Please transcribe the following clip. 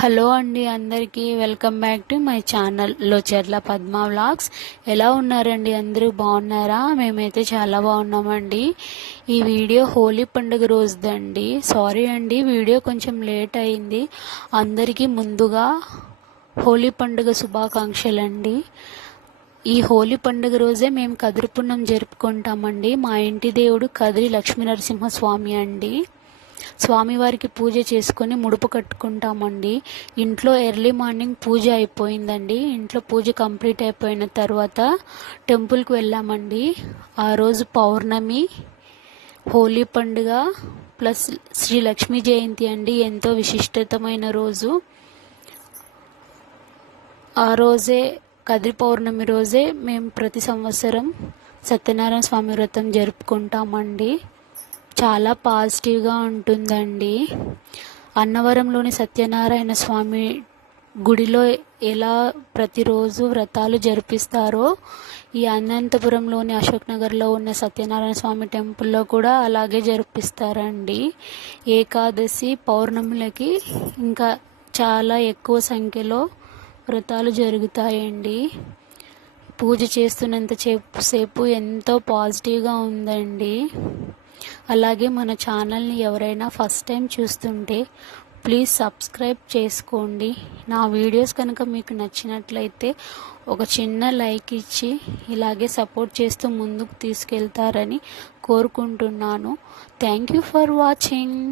Hello అండి, అందరికీ welcome back to my channel Locherla Padma vlogs. ఎలా ఉన్నారండి? అందరూ బాగున్నారా? మేమైతే చాలా బాగున్నామండి. ఈ వీడియో హోలీ పండుగ రోజుదండి. సారీ అండి, వీడియో కొంచెం లేట్ అయింది. అందరికీ ముందుగా హోలీ పండుగ శుభాకాంక్షలండి. ఈ హోలీ పండుగ రోజే మేము కదిరి పున్నం జరుపుకుంటామండి. మా ఇంటి దేవుడు కదిరి లక్ష్మీనరసింహస్వామి అండి. స్వామివారికి పూజ చేసుకొని ముడుపు కట్టుకుంటామండి. ఇంట్లో ఎర్లీ మార్నింగ్ పూజ అయిపోయిందండి. ఇంట్లో పూజ కంప్లీట్ అయిపోయిన తర్వాత టెంపుల్కి వెళ్ళామండి. ఆ రోజు పౌర్ణమి, హోలీ పండుగ ప్లస్ శ్రీ లక్ష్మీ జయంతి అండి. ఎంతో విశిష్టతమైన రోజు. ఆ రోజే కదిరి పౌర్ణమి రోజే మేము ప్రతి సంవత్సరం సత్యనారాయణ స్వామి వ్రతం జరుపుకుంటామండి. చాలా పాజిటివ్గా ఉంటుందండి. అన్నవరంలోని సత్యనారాయణ స్వామి గుడిలో ఎలా ప్రతిరోజు వ్రతాలు జరిపిస్తారో ఈ అనంతపురంలోని అశోక్ నగర్లో ఉన్న సత్యనారాయణ స్వామి టెంపుల్లో కూడా అలాగే జరిపిస్తారండి. ఏకాదశి పౌర్ణములకి ఇంకా చాలా ఎక్కువ సంఖ్యలో వ్రతాలు జరుగుతాయండి. పూజ చేస్తున్నంత సేపు ఎంతో పాజిటివ్గా ఉందండి. అలాగే మన ఛానల్ని ఎవరైనా ఫస్ట్ టైం చూస్తుంటే ప్లీజ్ సబ్స్క్రైబ్ చేసుకోండి. నా వీడియోస్ కనుక మీకు నచ్చినట్లయితే ఒక చిన్న లైక్ ఇచ్చి ఇలాగే సపోర్ట్ చేస్తూ ముందుకు తీసుకెళ్తారని కోరుకుంటున్నాను. Thank you for watching.